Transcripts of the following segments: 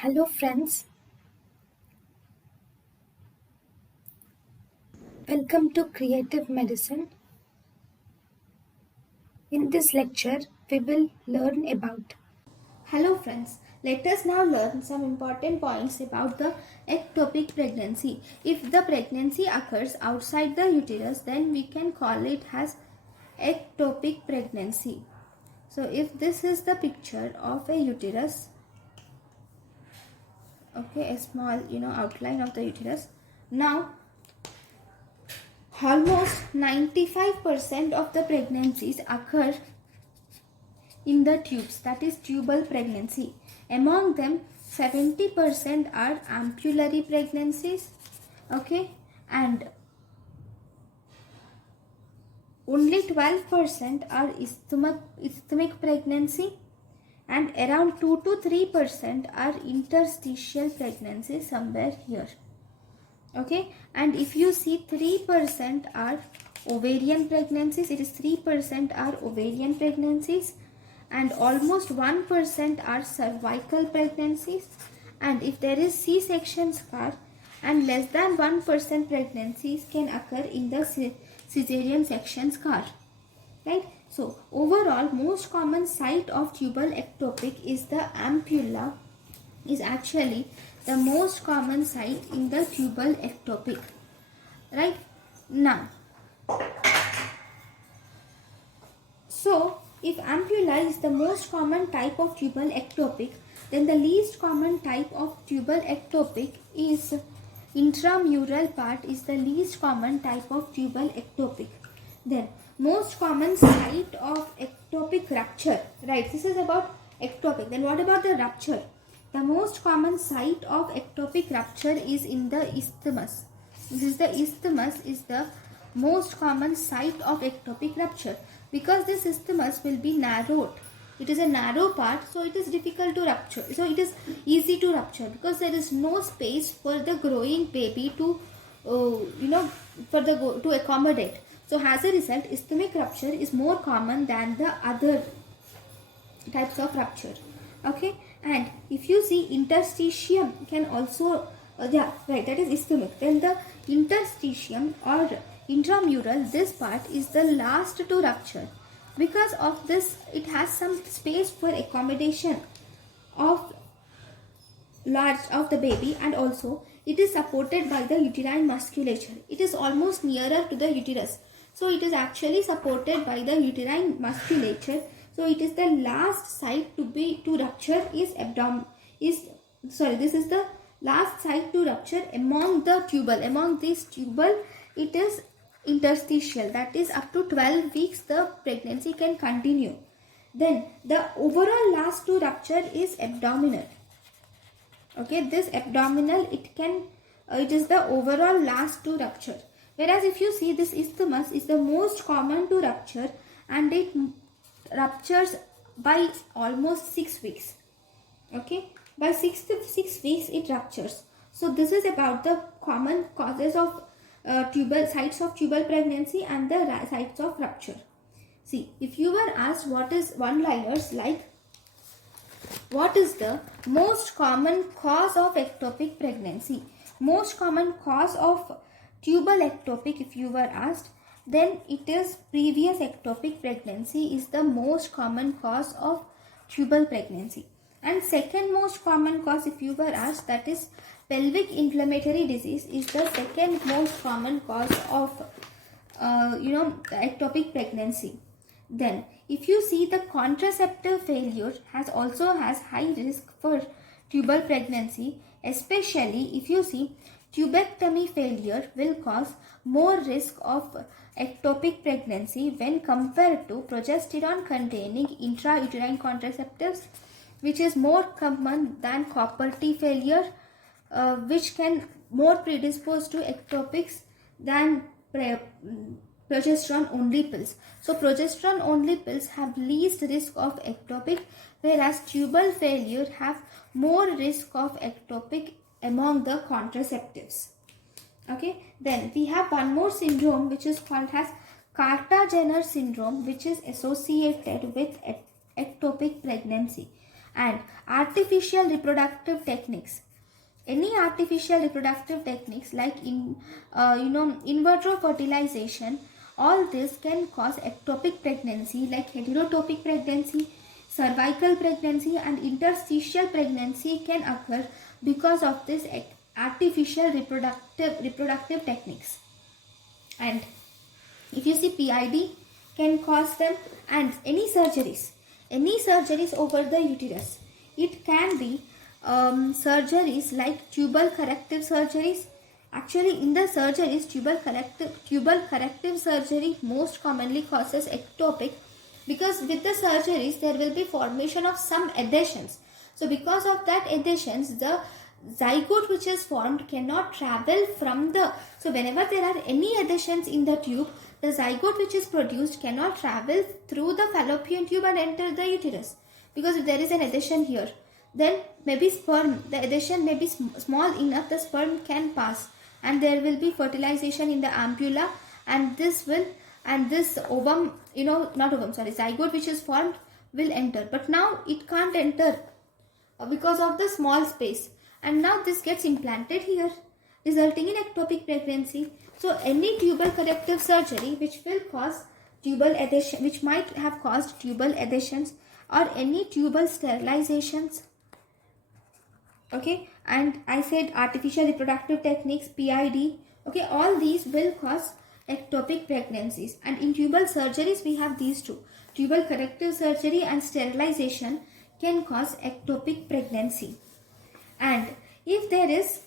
Hello friends, welcome to Creative Medicine. In this lecture, we will learn about. Hello friends, let us now learn some important points about the ectopic pregnancy. If the pregnancy occurs outside the uterus, then we can call it as ectopic pregnancy. So if this is the picture of a uterus, okay, a small outline of the uterus. Now almost 95% of the pregnancies occur in the tubes, that is tubal pregnancy. Among them 70% are ampullary pregnancies, okay, and only 12% are isthmic pregnancy, and around 2 to 3% are interstitial pregnancy somewhere here, okay. And if you see, 3% are ovarian pregnancies, it is 3% are ovarian pregnancies, and almost 1% are cervical pregnancies. And if there is C-section scar, and less than 1% pregnancies can occur in the cesarean section scar, right? So overall, most common site of tubal ectopic is the ampulla, is actually the most common site in the tubal ectopic, right? Now, so if ampulla is the most common type of tubal ectopic, then the least common type of tubal ectopic is intramural part, is the least common type of tubal ectopic. Then most common site of ectopic rupture, right? This is about ectopic. Then what about the rupture? The most common site of ectopic rupture is in the isthmus. This is the isthmus, is the most common site of ectopic rupture, because this isthmus will be narrowed. It is a narrow part, so it is difficult to rupture. So it is easy to rupture because there is no space for the growing baby to, to accommodate. So as a result, isthmic rupture is more common than the other types of rupture, okay. And if you see, interstitium can also, that is isthmic. Then the interstitium or intramural, this part is the last to rupture. Because of this, it has some space for accommodation of the baby, and also it is supported by the uterine musculature. It is almost nearer to the uterus, so it is actually supported by the uterine musculature. So it is the last site to rupture is this is the last site to rupture among the tubal. Among this tubal, it is interstitial, that is up to 12 weeks the pregnancy can continue. Then the overall last to rupture is abdominal, okay. This abdominal, it is the overall last to rupture. Whereas if you see, this isthmus is the most common to rupture, and it ruptures by almost 6 weeks, okay. By 6 weeks it ruptures. So this is about the common causes of sites of tubal pregnancy and the sites of rupture. See, if you were asked what is one-liners like, what is the most common cause of ectopic pregnancy? Most common cause of tubal ectopic, if you were asked, then it is previous ectopic pregnancy is the most common cause of tubal pregnancy. And second most common cause, if you were asked, that is pelvic inflammatory disease, is the second most common cause of ectopic pregnancy. Then if you see, the contraceptive failure has high risk for tubal pregnancy, especially if you see, tubectomy failure will cause more risk of ectopic pregnancy when compared to progesterone containing intrauterine contraceptives, which is more common than copper T failure, which can more predispose to ectopics than progesterone only pills. So progesterone only pills have least risk of ectopic, whereas tubal failure have more risk of ectopic among the contraceptives, okay. Then we have one more syndrome which is called as Carter-Jenner syndrome, which is associated with ectopic pregnancy. And artificial reproductive techniques. Any artificial reproductive techniques like in vitro fertilization, all this can cause ectopic pregnancy, like heterotopic pregnancy, cervical pregnancy, and interstitial pregnancy can occur because of this artificial reproductive techniques. And if you see, PID can cause them. And any surgeries over the uterus, it can be surgeries like tubal corrective surgeries. Actually, in the surgeries, tubal corrective surgery most commonly causes ectopic, because with the surgeries there will be formation of some adhesions. So because of that adhesions, the zygote which is formed cannot travel from the, so whenever there are any adhesions in the tube, the zygote which is produced cannot travel through the fallopian tube and enter the uterus, because if there is an adhesion here, then maybe sperm, the adhesion may be small enough, the sperm can pass and there will be fertilization in the ampulla, and this ovum, zygote which is formed will enter, but now it can't enter because of the small space, and now this gets implanted here, resulting in ectopic pregnancy. So any tubal corrective surgery which will cause tubal adhesion, which might have caused tubal adhesions, or any tubal sterilizations, okay, and I said artificial reproductive techniques, PID, okay, all these will cause ectopic pregnancies. And in tubal surgeries we have these two, tubal corrective surgery and sterilization can cause ectopic pregnancy. And if there is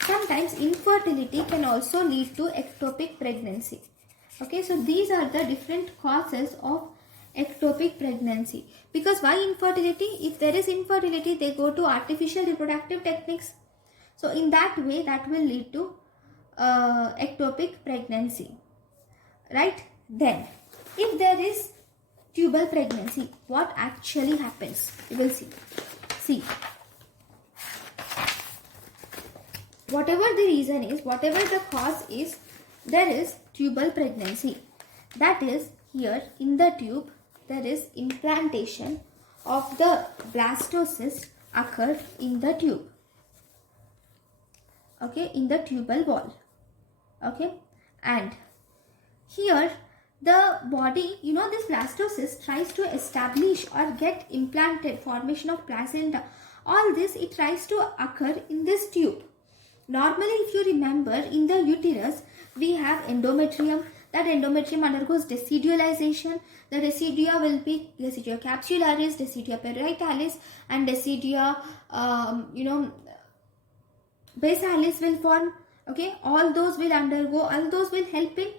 sometimes infertility can also lead to ectopic pregnancy. Okay, so these are the different causes of ectopic pregnancy. Because why infertility? If there is infertility, they go to artificial reproductive techniques. So in that way, that will lead to ectopic pregnancy, right? Then if there is tubal pregnancy, what actually happens? You will see, whatever the reason is, whatever the cause is, there is tubal pregnancy. That is, here in the tube there is implantation of the blastocyst occurred in the tube, okay, in the tubal wall, okay, and here the body, this blastocyst tries to establish or get implanted, formation of placenta, all this it tries to occur in this tube. Normally, if you remember, in the uterus we have endometrium. That endometrium undergoes decidualization. The decidia will be decidia capsularis, decidia parietalis, and decidia basalis will form. Okay, all those will undergo, all those will help in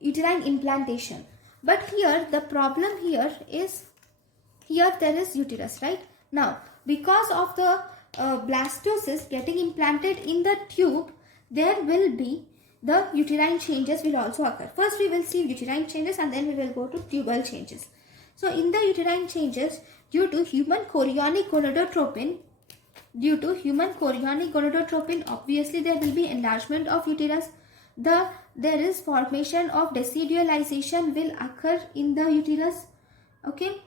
uterine implantation. But here the problem here is, here there is uterus, right? Now because of the blastocyst getting implanted in the tube, there will be the uterine changes will also occur. First we will see uterine changes and then we will go to tubal changes. So in the uterine changes, due to human chorionic gonadotropin, obviously there will be enlargement of uterus. There is formation of decidualization will occur in the uterus, okay,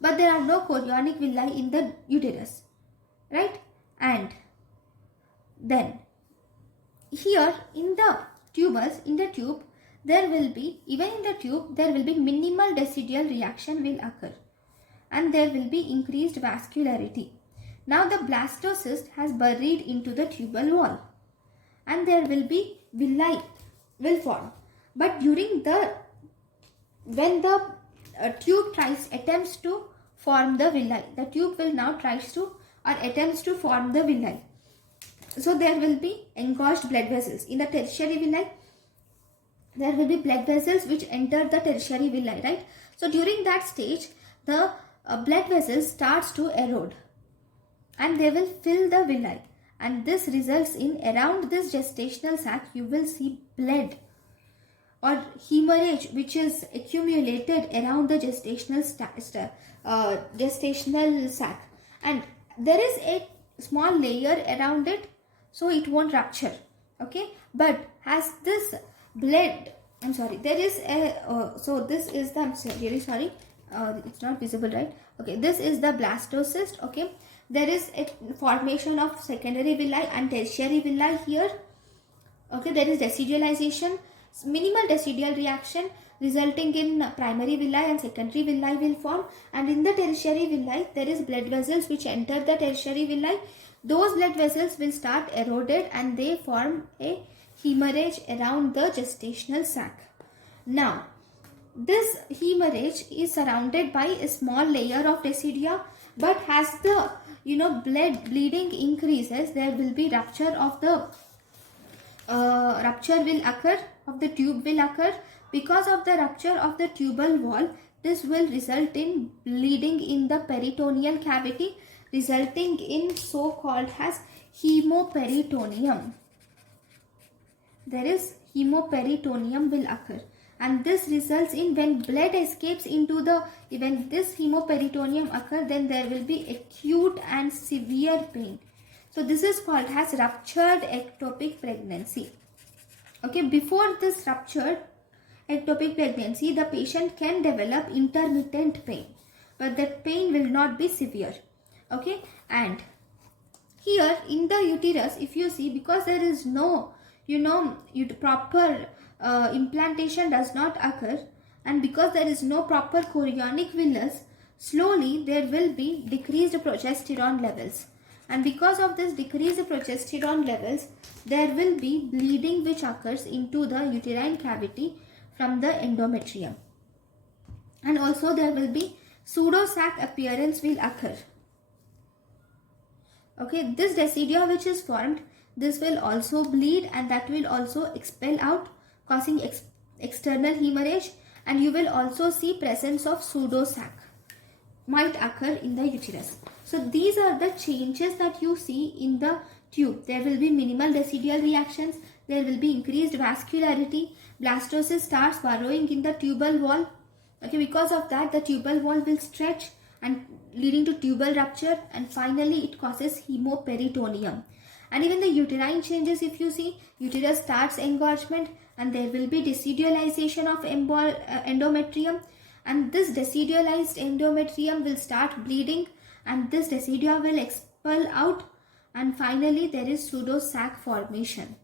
but there are no chorionic villi in the uterus, right? And then here in the tubers, in the tube, there will be, even in the tube, there will be minimal decidual reaction will occur, and there will be increased vascularity. Now the blastocyst has buried into the tubal wall, and there will be villi will form. But during when the tube attempts to form the villi, the tube will now attempts to form the villi. So there will be engorged blood vessels. In the tertiary villi, there will be blood vessels which enter the tertiary villi, right? So during that stage, the blood vessels starts to erode and they will fill the villi. And this results in, around this gestational sac, you will see blood or hemorrhage which is accumulated around the gestational sac. And there is a small layer around it, so it won't rupture, okay? But as this blood I'm sorry, there is a so this is the, I'm really sorry, it's not visible, right? Okay, this is the blastocyst. Okay, there is a formation of secondary villi and tertiary villi here. Okay, there is decidualization, minimal decidual reaction resulting in primary villi and secondary villi will form, and in the tertiary villi there is blood vessels which enter the tertiary villi. Those blood vessels will start eroded and they form a hemorrhage around the gestational sac. Now, this hemorrhage is surrounded by a small layer of decidua, but as the bleeding increases, there will be rupture of the rupture will occur of the tube will occur. Because of the rupture of the tubal wall, this will result in bleeding in the peritoneal cavity, resulting in so called as hemoperitoneum. There is hemoperitoneum will occur, and this results in when blood escapes into the, when this hemoperitoneum occur, then there will be acute and severe pain. So this is called as ruptured ectopic pregnancy. Okay, before this ruptured ectopic pregnancy, the patient can develop intermittent pain, but that pain will not be severe. Okay, and here in the uterus, if you see, because there is no proper implantation does not occur, and because there is no proper chorionic villus, slowly there will be decreased progesterone levels, and because of this decreased progesterone levels, there will be bleeding which occurs into the uterine cavity from the endometrium, and also there will be pseudo sac appearance will occur. Okay, this decidua which is formed, this will also bleed, and that will also expel out, causing external hemorrhage, and you will also see presence of pseudo sac might occur in the uterus. So these are the changes that you see in the tube. There will be minimal decidual reactions, there will be increased vascularity, blastocyst starts burrowing in the tubal wall. Okay, because of that the tubal wall will stretch and leading to tubal rupture, and finally it causes hemoperitoneum. And even the uterine changes, if you see, uterus starts engorgement and there will be decidualization of endometrium, and this decidualized endometrium will start bleeding, and this decidua will expel out, and finally there is pseudo sac formation.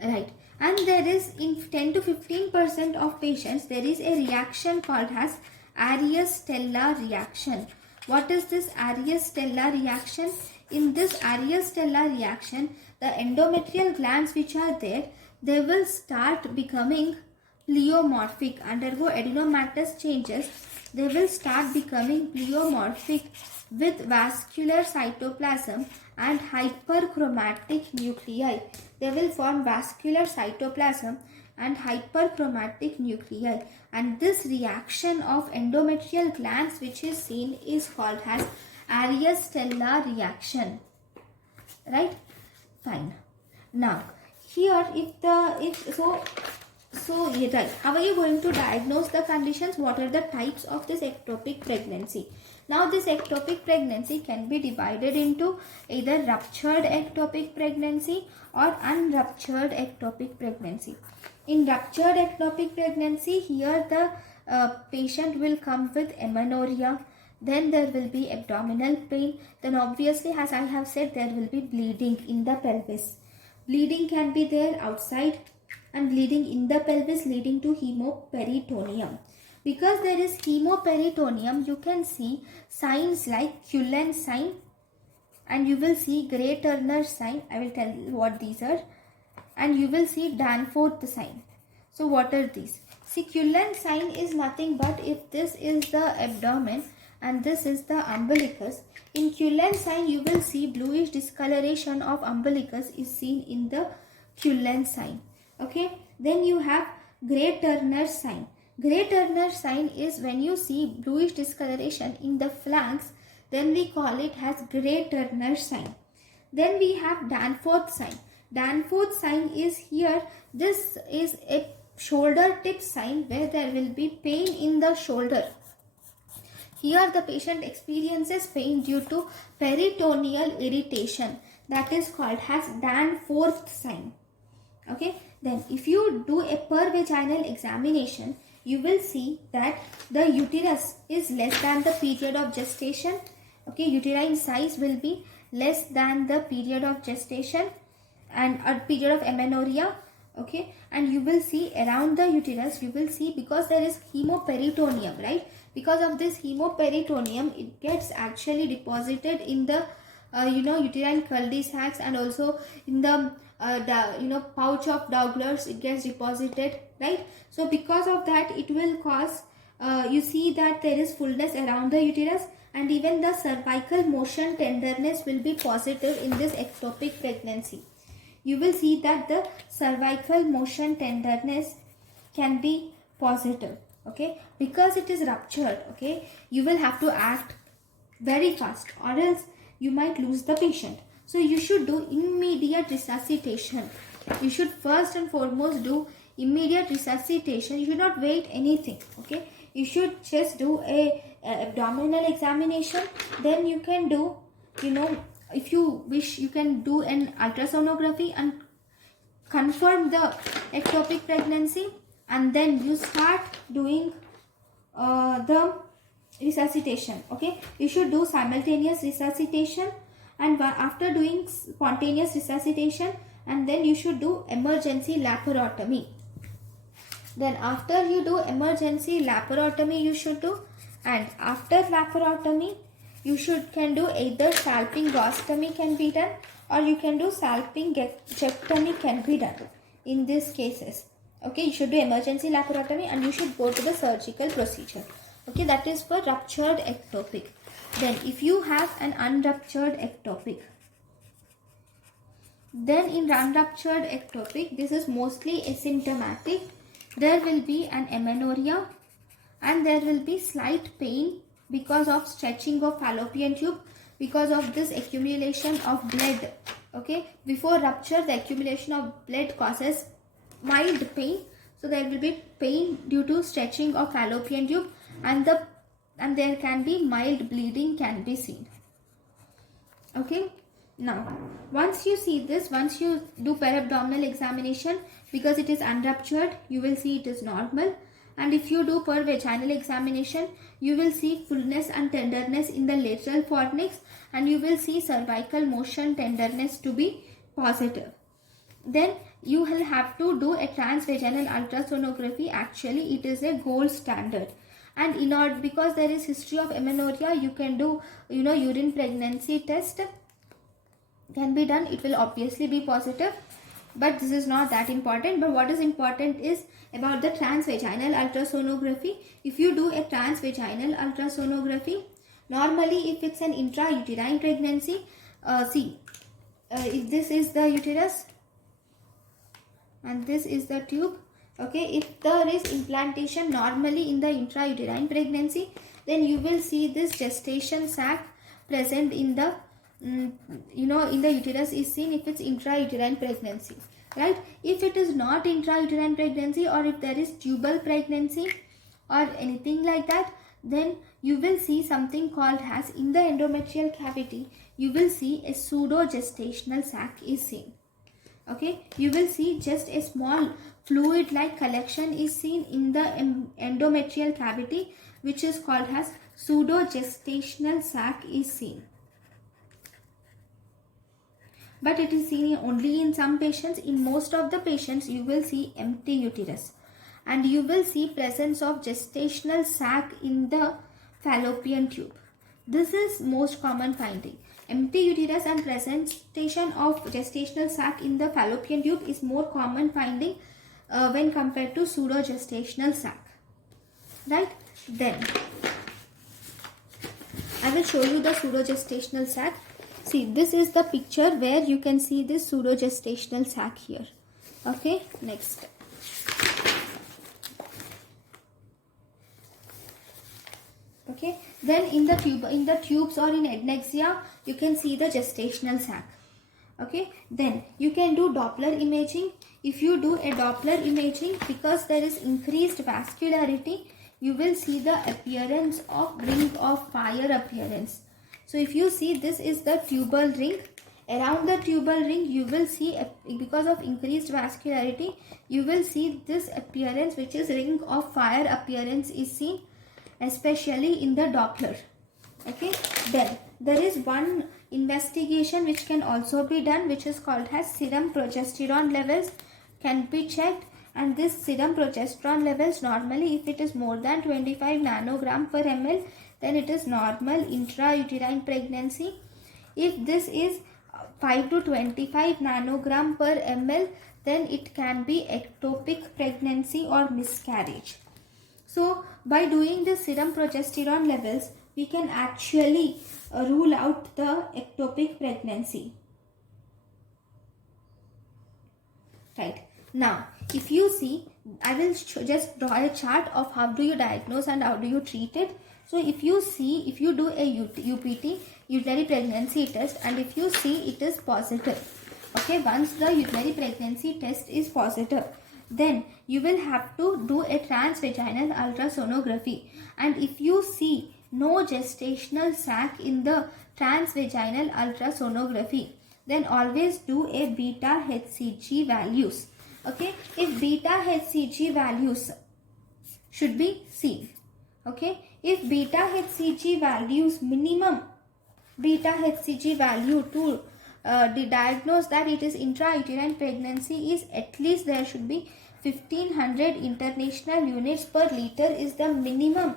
Right, and there is in 10 to 15% of patients there is a reaction called as Arias-Stella reaction. What is this Arias-Stella reaction? In this Arias-Stella reaction, the endometrial glands which are there, they will start becoming pleomorphic, undergo adenomatous changes. They will start becoming pleomorphic with vascular cytoplasm and hyperchromatic nuclei. They will form vascular cytoplasm and hyperchromatic nuclei, and this reaction of endometrial glands which is seen is called as Arias-Stella reaction. Right? Fine. Now here right, how are you going to diagnose the conditions? What are the types of this ectopic pregnancy? Now this ectopic pregnancy can be divided into either ruptured ectopic pregnancy or unruptured ectopic pregnancy. In ruptured ectopic pregnancy, here the patient will come with amenorrhea, then there will be abdominal pain, then obviously as I have said there will be bleeding in the pelvis. Bleeding can be there outside and bleeding in the pelvis leading to hemoperitoneum. Because there is hemoperitoneum, you can see signs like Cullen sign, and you will see Gray Turner sign. I will tell you what these are. And you will see Danforth sign. So what are these? See, Cullen sign is nothing but if this is the abdomen and this is the umbilicus. In Cullen sign, you will see bluish discoloration of umbilicus is seen in the Cullen sign. Okay, then you have Gray Turner sign. Gray Turner sign is when you see bluish discoloration in the flanks, then we call it as Gray Turner sign. Then we have Danforth sign. Danforth sign is here. This is a shoulder tip sign where there will be pain in the shoulder. Here the patient experiences pain due to peritoneal irritation. That is called as Danforth sign. Okay, then if you do a per vaginal examination, you will see that the uterus is less than the period of gestation. Okay, uterine size will be less than the period of gestation and a period of amenorrhea. Okay, and you will see around the uterus, you will see, because there is hemoperitoneum, right? Because of this hemoperitoneum, it gets actually deposited in the uterine cul-de-sacs, and also in the pouch of Douglas, it gets deposited, right? So because of that, it will cause you see that there is fullness around the uterus, and even the cervical motion tenderness will be positive in this ectopic pregnancy. You will see that the cervical motion tenderness can be positive. Okay, because it is ruptured, okay, you will have to act very fast, or else you might lose the patient. So you should do immediate resuscitation. You should first and foremost do immediate resuscitation. You should not wait anything. Okay, you should just do a abdominal examination. Then you can do, if you wish, you can do an ultrasonography and confirm the ectopic pregnancy, and then you start doing the resuscitation. Okay, you should do simultaneous resuscitation, and after doing spontaneous resuscitation, and then you should do emergency laparotomy. Then after you do emergency laparotomy, you should do, and after laparotomy you can do either salpingostomy can be done, or you can do salpingectomy can be done in these cases. Okay, you should do emergency laparotomy and you should go to the surgical procedure. Okay, that is for ruptured ectopic. Then if you have an unruptured ectopic, then in unruptured ectopic, this is mostly asymptomatic. There will be an amenorrhea and there will be slight pain because of stretching of fallopian tube, because of this accumulation of blood. Okay, before rupture, the accumulation of blood causes mild pain, so there will be pain due to stretching of fallopian tube, and there can be mild bleeding can be seen. Okay, now once you see this, once you do per-abdominal examination, because it is unruptured, you will see it is normal. And if you do per vaginal examination, you will see fullness and tenderness in the lateral fornix, and you will see cervical motion tenderness to be positive. Then you will have to do a transvaginal ultrasonography. Actually, it is a gold standard. And in order, because there is history of amenorrhea, you can do urine pregnancy test can be done. It will obviously be positive, but this is not that important. But what is important is about the transvaginal ultrasonography. If you do a transvaginal ultrasonography, normally if it's an intrauterine pregnancy, if this is the uterus and this is the tube. Okay, if there is implantation normally in the intrauterine pregnancy, then you will see this gestation sac present in the in the uterus is seen if it's intrauterine pregnancy, right? If it is not intrauterine pregnancy, or if there is tubal pregnancy or anything like that, then you will see something called as, in the endometrial cavity, you will see a pseudo gestational sac is seen. Okay, you will see just a small fluid like collection is seen in the endometrial cavity, which is called as pseudo gestational sac is seen. But it is seen only in some patients. In most of the patients, you will see empty uterus, and you will see presence of gestational sac in the fallopian tube. This is most common finding. Empty uterus and presentation of gestational sac in the fallopian tube is more common finding when compared to pseudo gestational sac, right? Then I will show you the pseudo gestational sac. See, this is the picture where you can see this pseudo gestational sac here. Okay, next. Okay, then in the tubes or in adnexia, you can see the gestational sac. Okay, then you can do Doppler imaging. If you do a Doppler imaging, because there is increased vascularity, you will see the appearance of ring of fire appearance. So if you see, this is the tubal ring, around the tubal ring you will see, because of increased vascularity, you will see this appearance, which is ring of fire appearance is seen, especially in the Doppler. Okay, then there is one investigation which can also be done, which is called as serum progesterone levels can be checked. And this serum progesterone levels, normally if it is more than 25 nanogram per ml, then it is normal intrauterine pregnancy. If this is 5 to 25 nanogram per ml, then it can be ectopic pregnancy or miscarriage. So by doing the serum progesterone levels, we can actually rule out the ectopic pregnancy. Right. Now, if you see, I will just draw a chart of how do you diagnose and how do you treat it. So if you see, if you do a UPT, urinary pregnancy test, and if you see it is positive, okay, once the urinary pregnancy test is positive, then you will have to do a transvaginal ultrasonography. And if you see no gestational sac in the transvaginal ultrasonography, then always do a beta HCG values. Okay, if beta HCG values should be seen. Okay, if beta HCG values, minimum beta HCG value to diagnose that it is intrauterine pregnancy is at least there should be 1500 international units per liter is the minimum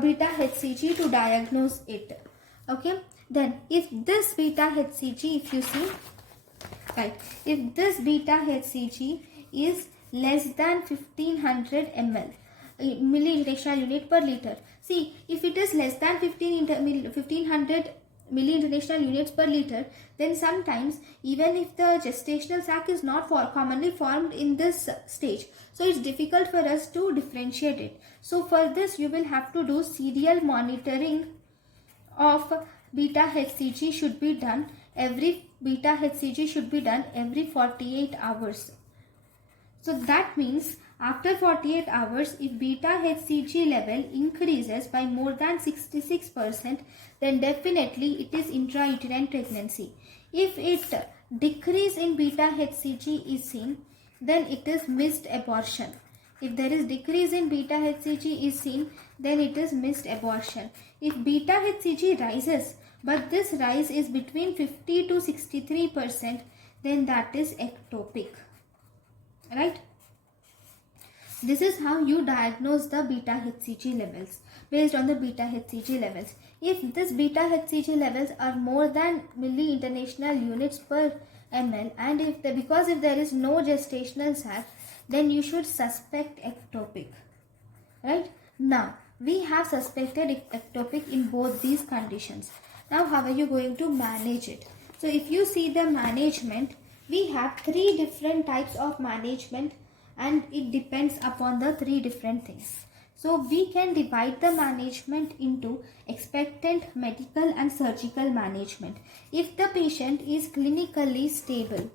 beta HCG to diagnose it. Okay, then if this beta HCG, if you see, right, if this beta HCG is less than 1500 ml, milli international unit per liter. See, if it is less than 1500 milli international units per liter, then sometimes even if the gestational sac is not commonly formed in this stage, so it's difficult for us to differentiate it. So for this you will have to do serial monitoring of beta HCG should be done every 48 hours. So that means after 48 hours, if beta HCG level increases by more than 66%, then definitely it is intrauterine pregnancy. If it decrease in beta HCG is seen, then it is missed abortion. If there is decrease in beta HCG is seen, then it is missed abortion. If beta HCG rises, but this rise is between 50 to 63%, then that is ectopic. Right? This is how you diagnose the beta HCG levels based on the beta HCG levels. If this beta HCG levels are more than milli international units per ml, and if there is no gestational sac, then you should suspect ectopic. Right? Now, we have suspected ectopic in both these conditions. Now, how are you going to manage it? So, if you see the management, we have 3 different types of management, and it depends upon the 3 different things. So we can divide the management into expectant, medical and surgical management. If the patient is clinically stable,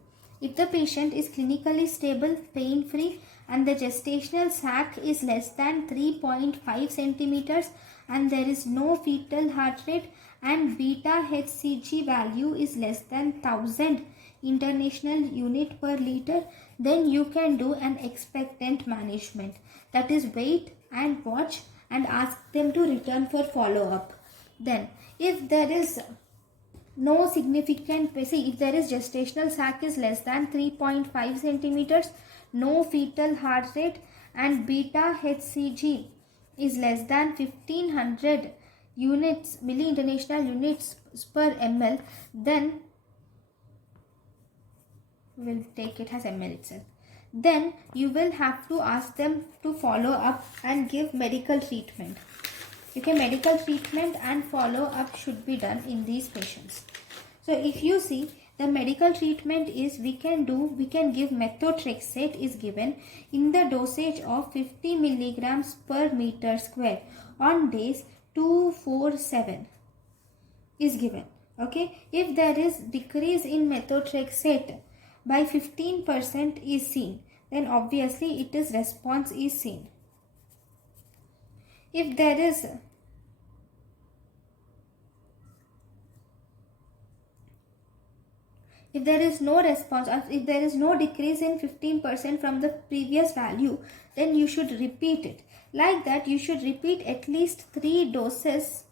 pain-free, and the gestational sac is less than 3.5 centimeters, and there is no fetal heart rate, and beta HCG value is less than 1000 international unit per liter, then you can do an expectant management. That is, wait and watch and ask them to return for follow-up. Then if there is no significant, if there is gestational sac is less than 3.5 centimeters, no fetal heart rate, and beta HCG is less than 1500 units, milli international units per ml, then we'll take it as ml itself. Then you will have to ask them to follow up and give medical treatment. Okay, medical treatment and follow up should be done in these patients. So if you see, the medical treatment is we can give methotrexate is given in the dosage of 50 milligrams per meter square on days 2, 4, 7 is given. Okay, if there is decrease in methotrexate by 15% is seen, then obviously it is response is seen. If there is If there is no response, or if there is no decrease in 15% from the previous value, then you should repeat it. Like that, you should repeat at least 3 doses,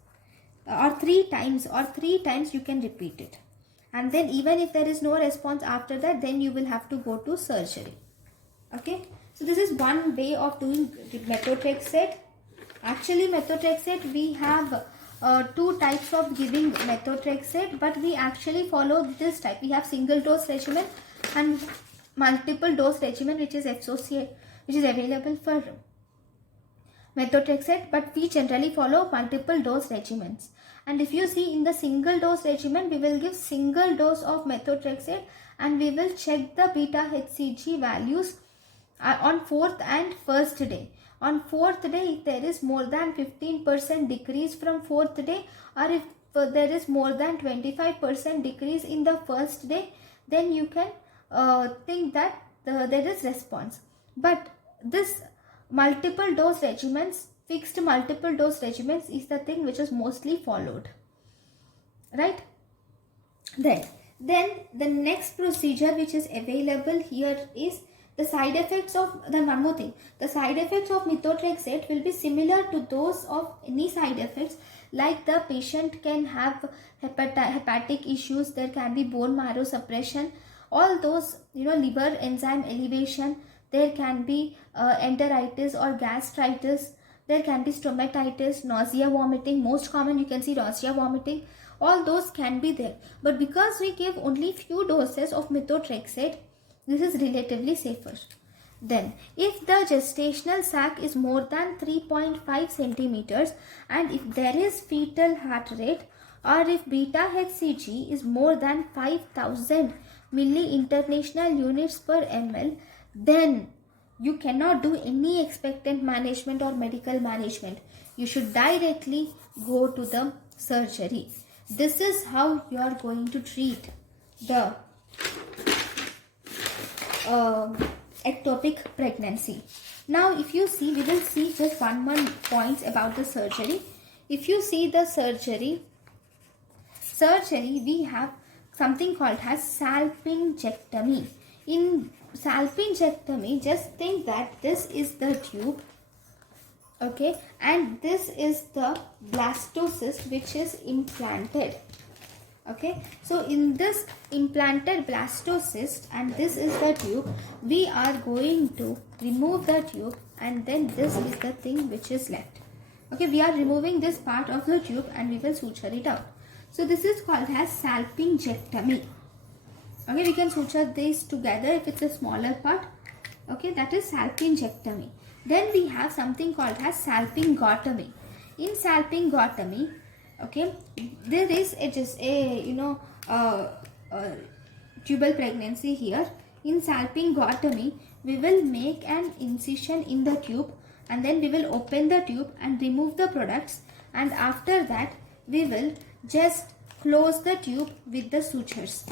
or 3 times you can repeat it. And then even if there is no response after that, then you will have to go to surgery. Okay, so this is one way of doing methotrexate. Actually, methotrexate, we have 2 types of giving methotrexate, but we actually follow this type. We have single dose regimen and multiple dose regimen, which is available for methotrexate, but we generally follow multiple dose regimens. And if you see in the single dose regimen, we will give single dose of methotrexate and we will check the beta HCG values on 4th and 1st day. On 4th day, if there is more than 15% decrease from 4th day, or if there is more than 25% decrease in the 1st day, then you can think that there is response. But this multiple dose regimens, fixed multiple dose regimens, is the thing which is mostly followed, right? Then the next procedure which is available here is the side effects of, then one more thing, the side effects of methotrexate will be similar to those of any side effects, like the patient can have hepatic issues, there can be bone marrow suppression, all those, liver enzyme elevation, there can be enteritis or gastritis, there can be stomatitis, nausea, vomiting. Most common you can see nausea, vomiting. All those can be there. But because we give only few doses of methotrexate, this is relatively safer. Then, if the gestational sac is more than 3.5 centimeters and if there is fetal heart rate, or if beta HCG is more than 5000 milli-international units per ml, then you cannot do any expectant management or medical management. You should directly go to the surgery. This is how you are going to treat the ectopic pregnancy. Now if you see, we will see just one more points about the surgery. If you see the surgery, we have something called as salpingectomy. In salpingectomy, just think that this is the tube, okay, and this is the blastocyst which is implanted. Okay, so in this implanted blastocyst, and this is the tube, we are going to remove the tube, and then this is the thing which is left. Okay, we are removing this part of the tube and we will suture it out. So this is called as salpingectomy. Okay, we can suture these together if it's a smaller part. Okay, that is salpingectomy. Then we have something called as salpingotomy. In salpingotomy, okay, there is tubal pregnancy here. In salpingotomy, we will make an incision in the tube and then we will open the tube and remove the products, and after that we will just close the tube with the sutures.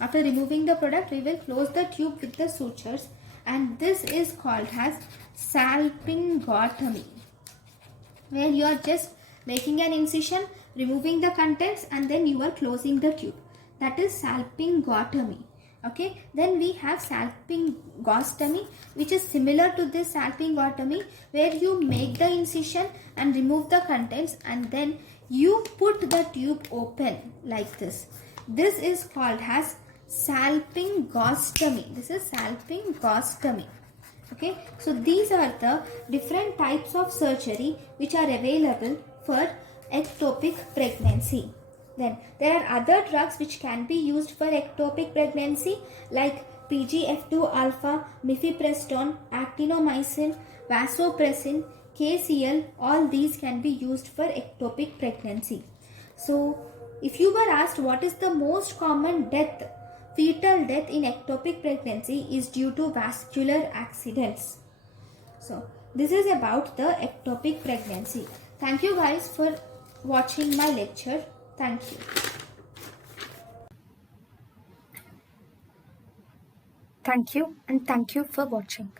After removing the product, we will close the tube with the sutures, and this is called as salpingotomy, where you are just making an incision, removing the contents, and then you are closing the tube. That is salpingotomy. Okay, then we have salpingostomy, which is similar to this salpingotomy, where you make the incision and remove the contents and then you put the tube open like this. This is called as salpingostomy. This is salpingostomy. Okay, so these are the different types of surgery which are available for ectopic pregnancy. Then there are other drugs which can be used for ectopic pregnancy, like PGF2 alpha, mifepristone, actinomycin, vasopressin, KCL. All these can be used for ectopic pregnancy. So if you were asked what is the most common death, fetal death in ectopic pregnancy is due to vascular accidents. So this is about the ectopic pregnancy. Thank you guys for watching my lecture. Thank you. Thank you, and thank you for watching.